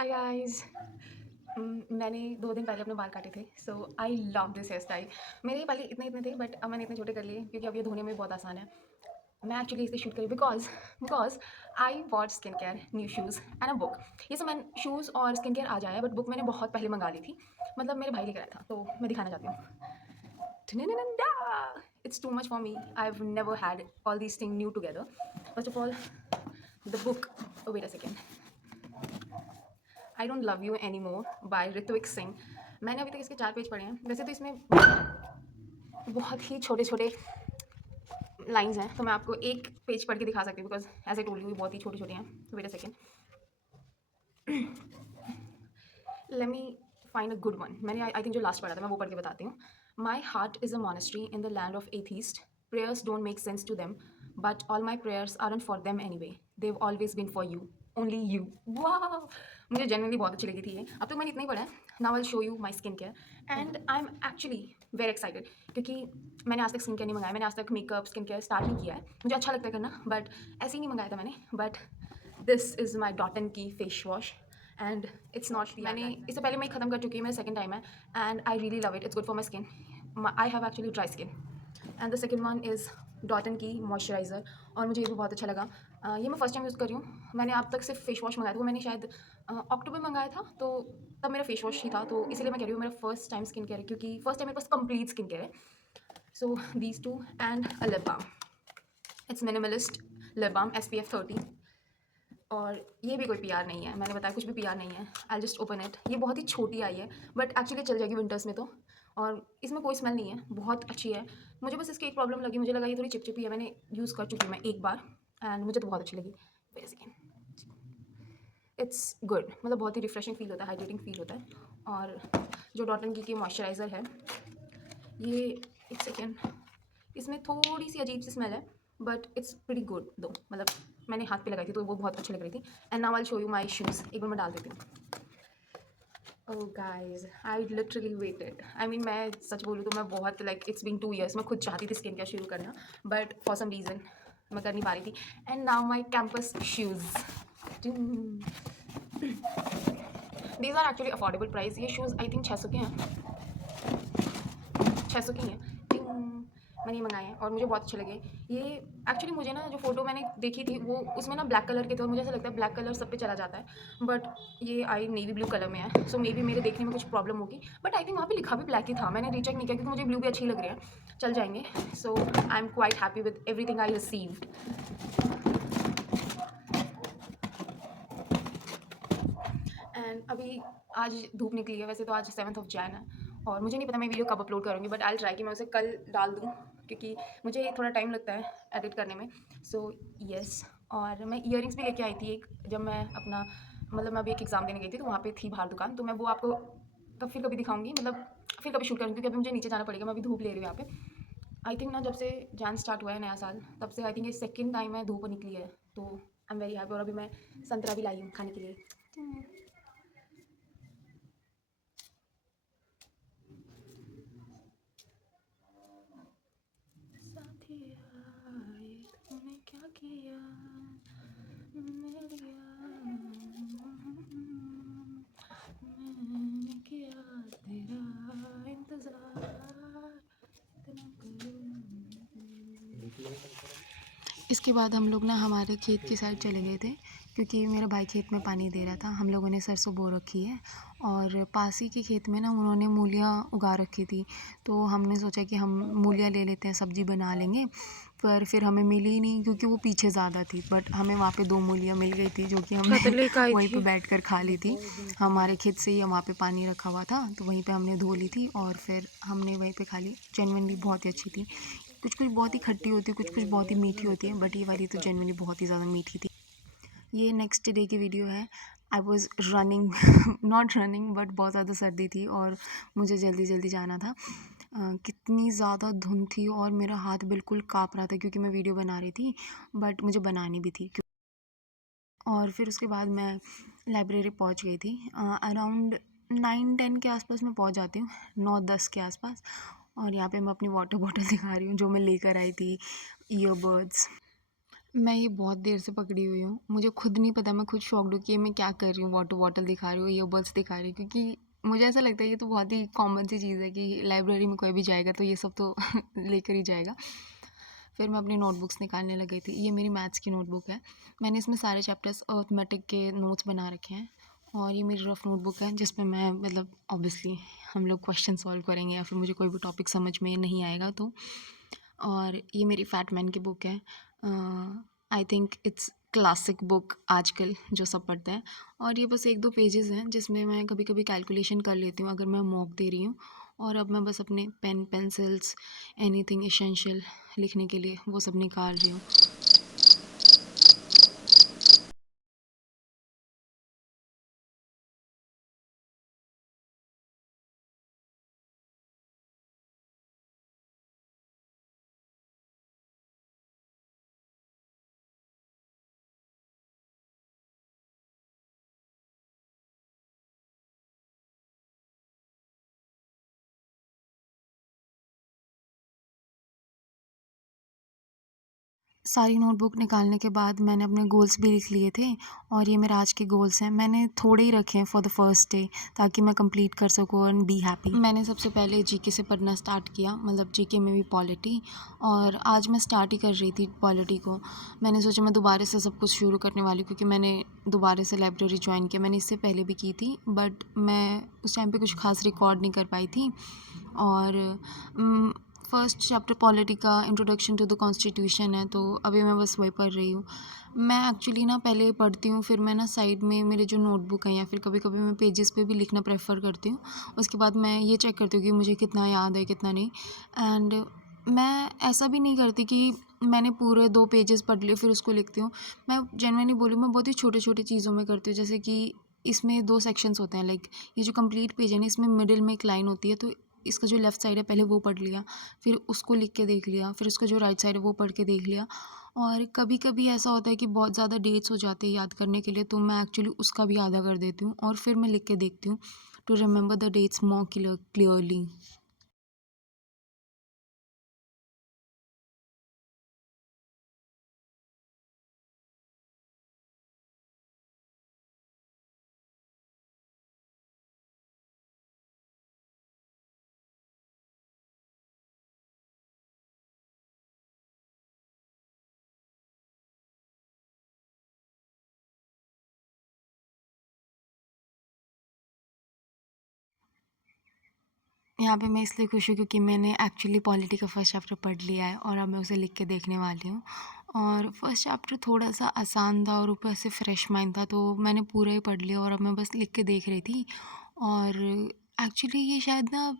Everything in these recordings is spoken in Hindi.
Hi guys. मैंने 2 दिन पहले अपने बाल काटे थे, so I love this hair style. मेरे बाल इतने इतने थे बट अब मैंने इतने छोटे कर लिए क्योंकि अब ये धोने में बहुत आसान है। मैं एक्चुअली इसे शूट करी because I watch skin care new shoes and a book. ये सब मैं शूज़ और स्किन केयर आ जाए बट बुक मैंने बहुत पहले मंगा ली थी। मतलब मेरे भाई लेकर आया था तो मैं दिखाना चाहती हूँ। It's too much for me. I've never had all these things new together. First of all, the book. Oh, wait a second. I don't love you any more by Ritwik Singh. मैंने अभी तक इसके 4 पेज पढ़े हैं। वैसे तो इसमें बहुत ही छोटे छोटे लाइंस हैं, तो मैं आपको एक पेज पढ़ के दिखा सकती हूँ because as I told you बहुत ही छोटे छोटे हैं। Wait a second, let me find a good one. मैंने आई थिंक जो लास्ट पढ़ा था मैं वो पढ़ के बताती हूँ। My heart is a monastery in the land of atheist. Prayers don't make sense to them but all my prayers aren't for them any way. They've always been for you, only you. वाह, मुझे जेनुअनली बहुत अच्छी लगी थी ये। अब तक मैंने इतना ही पढ़ा है। Now I show you my skin care and I am actually very excited क्योंकि मैंने आज तक स्किन केयर नहीं मंगाया। मैंने आज तक मेकअप स्किन केयर स्टार्ट नहीं किया है। मुझे अच्छा लगता है करना बट ऐसे ही नहीं मंगाया था मैंने। But this is my dot and key face wash and it's not मैंने इससे पहले मैं ख़त्म कर चुकी हूँ। मेरा सेकंड टाइम है and I really love it. It's good for my skin. I have actually dry skin and the second one is dot and key moisturiser और मुझे ये भी बहुत अच्छा लगा। ये मैं फर्स्ट टाइम यूज़ कर रही हूँ। मैंने अब तक सिर्फ फेस वॉश मंगाया था, वो मैंने शायद अक्टूबर मंगाया था तो तब मेरा फेस वॉश ही था, तो इसीलिए मैं कह रही हूँ मेरा फर्स्ट टाइम स्किन केयर है क्योंकि फर्स्ट टाइम मेरे पास कंप्लीट स्किन केयर है। So these two and a lip balm. It's minimalist lip balm SPF 30 और ये भी कोई पीआर नहीं है। मैंने बताया कुछ भी पीआर नहीं है। I just open it. ये बहुत ही छोटी आई है बट एक्चुअली चल जाएगी विंटर्स में तो। और इसमें कोई स्मेल नहीं है, बहुत अच्छी है। मुझे बस इसकी एक प्रॉब्लम लगी, मुझे लगा ये थोड़ी चिपचिपी है। मैंने यूज़ कर चुकी हूँ मैं एक बार एंड मुझे तो बहुत अच्छी लगी। Wait a second, it's good. मतलब बहुत ही रिफ्रेशिंग फील होता है, हाइड्रेटिंग फील होता है। और जो डॉटन की मॉइस्चराइज़र है ये, एक सेकेंड, इसमें थोड़ी सी अजीब सी स्मेल है बट इट्स प्रीटी गुड दो। मतलब मैंने हाथ पे लगाई थी तो वो बहुत अच्छी लग रही थी। And now I show you my shoes. एक बार मैं डाल देती हूँ। Oh guys, I literally waited. I mean मैं सच बोलूँ तो मैं बहुत इट्स बीन 2 years। मैं खुद चाहती थी स्किन केयर शुरू करना बट फॉर सम रीज़न मैं कर नहीं पा रही थी। And now my campus shoes. These are actually affordable price. ये शूज़ आई थिंक 600 के हैं, 600 की हैं। मैंने ये मंगाए हैं और मुझे बहुत अच्छे लगे। ये एक्चुअली मुझे ना जो फ़ोटो मैंने देखी थी वो उसमें ना ब्लैक कलर के थे और मुझे ऐसा लगता है ब्लैक कलर सब पे चला जाता है बट ये आई नेवी ब्लू कलर में है। सो मे बी मेरे देखने में कुछ प्रॉब्लम होगी बट आई थिंक वहाँ पे लिखा भी ब्लैक ही था। मैंने रीचेक नहीं किया क्योंकि मुझे ब्लू भी अच्छी लग रही है, चल जाएंगे। So I am quite happy with everything I received. And अभी आज धूप निकली है। वैसे तो आज 7 Jan है और मुझे नहीं पता मैं वीडियो कब अपलोड करूँगी बट आई ट्राई कि मैं उसे कल डाल दूँ क्योंकि मुझे थोड़ा टाइम लगता है एडिट करने में। सो यस, और मैं ईयरिंग्स भी लेके आई थी एक, जब मैं अपना मतलब मैं अभी एक एग्ज़ाम देने गई थी तो वहाँ पे थी बाहर दुकान, तो मैं वो आपको तब फिर कभी दिखाऊंगी। मतलब फिर कभी शूट करूँगी क्योंकि अभी मुझे नीचे जाना पड़ेगा। मैं अभी धूप ले रही हूँ यहाँ पे। आई थिंक ना जब से जान स्टार्ट हुआ है नया साल तब से आई थिंक ये सेकेंड टाइम है धूप निकली है, तो आई एम वेरी हैप्पी। और अभी मैं संतरा भी लाई हूँ खाने के लिए। साथिया ये तूने क्या किया मेरे यार, मैंने किया तेरा इंतजार इतना इसके बाद हम लोग ना हमारे खेत की साइड चले गए थे क्योंकि मेरा भाई खेत में पानी दे रहा था। हम लोगों ने सरसों बो रखी है और पास ही के खेत में ना उन्होंने मूलियाँ उगा रखी थी, तो हमने सोचा कि हम मूलियाँ ले लेते हैं, सब्ज़ी बना लेंगे। पर फिर हमें मिली ही नहीं क्योंकि वो पीछे ज़्यादा थी, बट हमें वहाँ पे 2 मूलियाँ मिल गई थी जो कि हमने वहीं पे बैठकर खा ली थी। हमारे खेत से ही वहाँ पे पानी रखा हुआ था तो वहीं पे हमने धो ली थी और फिर हमने वहीं पे खा ली। जेन्युइनली बहुत ही अच्छी थी। कुछ कुछ बहुत ही खट्टी होती है, कुछ कुछ बहुत ही मीठी होती है, बट ये वाली तो जेन्युइनली बहुत ही ज़्यादा मीठी थी। ये नेक्स्ट डे की वीडियो है। I was running not running but बहुत ज़्यादा सर्दी थी और मुझे जल्दी जल्दी जाना था। कितनी ज़्यादा धुंध थी और मेरा हाथ बिल्कुल काँप रहा था क्योंकि मैं वीडियो बना रही थी बट मुझे बनानी भी थी। और फिर उसके बाद मैं लाइब्रेरी पहुंच गई थी। अराउंड 9-10 के आसपास मैं पहुंच जाती हूँ, 9-10 के आसपास। और यहाँ पे मैं अपनी वाटर बॉटल दिखा रही हूँ जो मैं लेकर आई थी, ईयरबड्स मैं ये बहुत देर से पकड़ी हुई हूँ। मुझे खुद नहीं पता, मैं खुद शॉक्ड हूँ कि ये मैं क्या कर रही हूँ, वाटर बॉटल दिखा रही हूँ, ईयरबड्स दिखा रही हूँ, क्योंकि मुझे ऐसा लगता है ये तो बहुत ही कॉमन सी चीज़ है कि लाइब्रेरी में कोई भी जाएगा तो ये सब तो लेकर ही जाएगा। फिर मैं अपनी नोटबुक्स निकालने लग गई थी। ये मेरी मैथ्स की नोटबुक है। मैंने इसमें सारे चैप्टर्स अरिथमेटिक के नोट्स बना रखे हैं, और ये मेरी रफ़ नोटबुक है जिसमें मैं मतलब ऑब्वियसली हम लोग क्वेश्चन सॉल्व करेंगे या फिर मुझे कोई भी टॉपिक समझ में नहीं आएगा तो। और ये मेरी फैट मैन की बुक है। I think it's classic book आजकल जो सब पढ़ते हैं। और ये बस 1-2 पेजेज़ हैं जिसमें मैं कभी-कभी कैलकुलेशन कर लेती हूँ अगर मैं मॉक दे रही हूँ, और अब मैं बस अपने पेन, पेंसिल्स, एनीथिंग एसेंशियल लिखने के लिए वो सब निकाल रही हूँ। सारी नोटबुक निकालने के बाद मैंने अपने गोल्स भी लिख लिए थे, और ये मेरे आज के गोल्स हैं। मैंने थोड़े ही रखे हैं फॉर द फर्स्ट डे, ताकि मैं कंप्लीट कर सकूँ एंड बी हैप्पी। मैंने सबसे पहले जीके से पढ़ना स्टार्ट किया, मतलब जीके में भी पॉलिटी, और आज मैं स्टार्ट ही कर रही थी पॉलिटी को। मैंने सोचा मैं दोबारा से सब कुछ शुरू करने वाली हूँ, क्योंकि मैंने दोबारा से लाइब्रेरी ज्वाइन किया। मैंने इससे पहले भी की थी बट मैं उस टाइम पे कुछ खास रिकॉर्ड नहीं कर पाई थी। और फर्स्ट चैप्टर पॉलिटी का इंट्रोडक्शन टू द कॉन्स्टिट्यूशन है, तो अभी मैं बस वही पढ़ रही हूँ। मैं एक्चुअली ना पहले पढ़ती हूँ, फिर मैं ना साइड में मेरे जो नोटबुक है या फिर कभी-कभी मैं पेजेस पे भी लिखना प्रेफ़र करती हूँ। उसके बाद मैं ये चेक करती हूँ कि मुझे कितना याद है, कितना नहीं। एंड मैं ऐसा भी नहीं करती कि मैंने पूरे 2 पेजेस पढ़ लिए फिर उसको लिखती हूँ। मैं जेनुइनली बोलूँ, मैं बहुत ही छोटे-छोटे चीज़ों में करती हूँ, जैसे कि इसमें 2 सेक्शंस होते हैं, लाइक ये जो कंप्लीट पेज है ना, इसमें मिडिल में एक लाइन होती है, तो इसका जो लेफ़्ट साइड है पहले वो पढ़ लिया, फिर उसको लिख के देख लिया, फिर उसका जो राइट साइड है वो पढ़ के देख लिया। और कभी-कभी ऐसा होता है कि बहुत ज़्यादा डेट्स हो जाते हैं याद करने के लिए, तो मैं एक्चुअली उसका भी आधा कर देती हूँ और फिर मैं लिख के देखती हूँ to remember the dates more clearly. यहाँ पे मैं इसलिए खुश हूँ क्योंकि मैंने एक्चुअली पॉलिटी का फर्स्ट चैप्टर पढ़ लिया है और अब मैं उसे लिख के देखने वाली हूँ। और फर्स्ट चैप्टर थोड़ा-सा आसान था और ऊपर से फ्रेश माइंड था, तो मैंने पूरा ही पढ़ लिया और अब मैं बस लिख के देख रही थी। और एक्चुअली ये शायद ना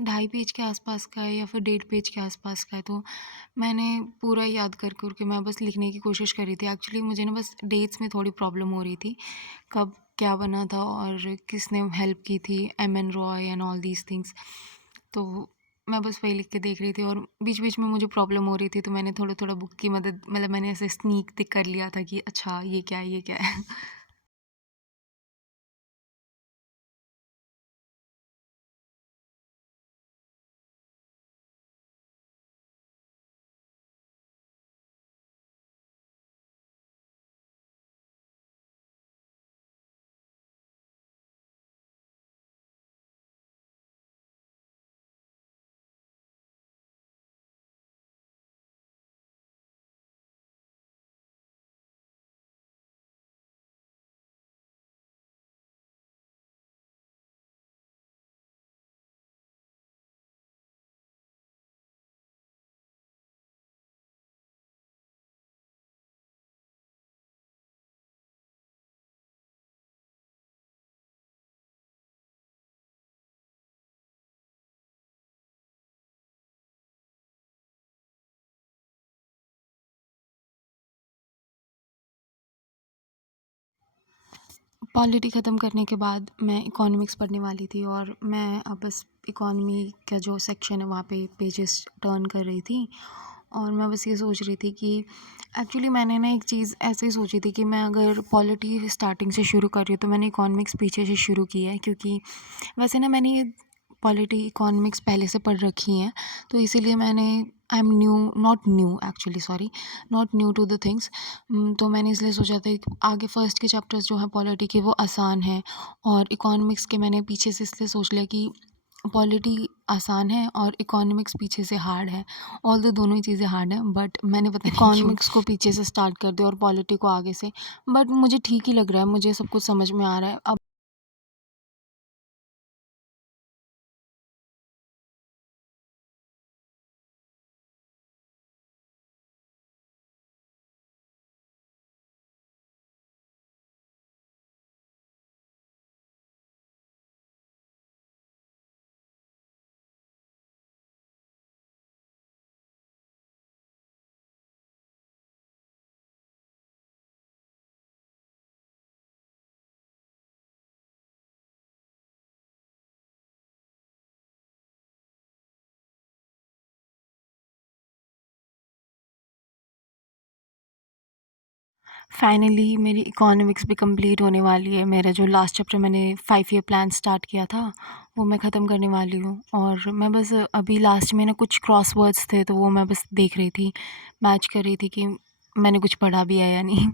2.5 पेज के आसपास का है या फिर 1.5 पेज के आसपास का है, तो मैंने पूरा याद कर के मैं बस लिखने की कोशिश कर रही थी। एक्चुअली मुझे ना बस डेट्स में थोड़ी प्रॉब्लम हो रही थी, कब क्या बना था और किसने हेल्प की थी, M.N.. Roy and all these things. तो मैं बस वही लिख के देख रही थी और बीच-बीच में मुझे प्रॉब्लम हो रही थी, तो मैंने थोड़ा-थोड़ा बुक की मदद, मतलब मैंने ऐसे स्नीक टिक कर लिया था कि अच्छा ये क्या है, ये क्या है? पॉलिटी ख़त्म करने के बाद मैं इकोनॉमिक्स पढ़ने वाली थी, और मैं अब बस इकोनॉमी का जो सेक्शन है वहाँ पे पेजेस टर्न कर रही थी। और मैं बस ये सोच रही थी कि एक्चुअली मैंने ना एक चीज़ ऐसे ही सोची थी कि मैं अगर पॉलिटी स्टार्टिंग से शुरू कर रही हूँ तो मैंने इकोनॉमिक्स पीछे से शुरू की है, क्योंकि वैसे ना मैंने ये पॉलिटी इकोनॉमिक्स पहले से पढ़ रखी हैं, तो इसीलिए मैंने I am new not new actually sorry not new to the things. तो मैंने इसलिए सोचा था कि आगे फर्स्ट के चैप्टर्स जो हैं पॉलिटी के वो आसान हैं, और इकोनॉमिक्स के मैंने पीछे से इसलिए सोच लिया कि पॉलिटी आसान है और इकोनॉमिक्स पीछे से हार्ड है। ऑल्दो दोनों ही चीज़ें हार्ड हैं, बट मैंने पता नहीं इकोनॉमिक्स को पीछे से स्टार्ट कर दिया और पॉलिटी को आगे से। बट मुझे ठीक ही लग रहा है, मुझे सब कुछ समझ में आ रहा है अब। फाइनली मेरी इकोनॉमिक्स भी कंप्लीट होने वाली है। मेरा जो लास्ट चैप्टर मैंने 5 ईयर प्लान स्टार्ट किया था वो मैं ख़त्म करने वाली हूँ, और मैं बस अभी लास्ट में ना कुछ क्रॉस वर्ड्स थे तो वो मैं बस देख रही थी, मैच कर रही थी कि मैंने कुछ पढ़ा भी है या नहीं।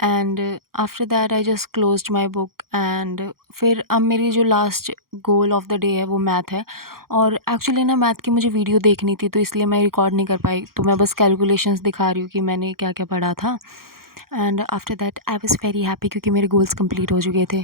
And after that I just closed my book, and फिर अब मेरी जो last goal of the day है वो मैथ है। और एक्चुअली ना मैथ की मुझे वीडियो देखनी थी तो इसलिए मैं रिकॉर्ड नहीं कर पाई, तो मैं बस कैलकुलेशंस दिखा रही हूँ कि मैंने क्या क्या पढ़ा था। And after that I was very happy क्योंकि मेरे गोल्स कंप्लीट हो चुके थे।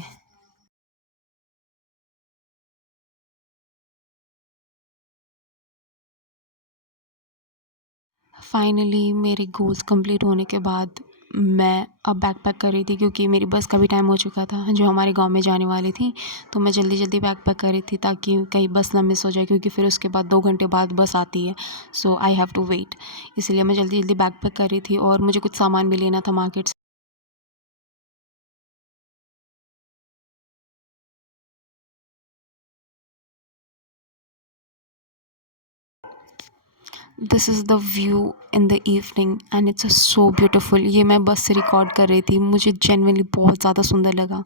फाइनली मेरे गोल्स कंप्लीट होने के बाद मैं अब बैग पैक कर रही थी, क्योंकि मेरी बस का भी टाइम हो चुका था जो हमारे गांव में जाने वाली थी। तो मैं जल्दी जल्दी बैग पैक कर रही थी ताकि कहीं बस ना मिस हो जाए, क्योंकि फिर उसके बाद 2 घंटे बाद बस आती है, सो आई हैव टू वेट। इसलिए मैं जल्दी जल्दी बैग पैक कर रही थी और मुझे कुछ सामान भी लेना था मार्केट से। This is the view in the evening and it's so beautiful. ये मैं बस से रिकॉर्ड कर रही थी, मुझे जेन्युइनली बहुत ज़्यादा सुंदर लगा।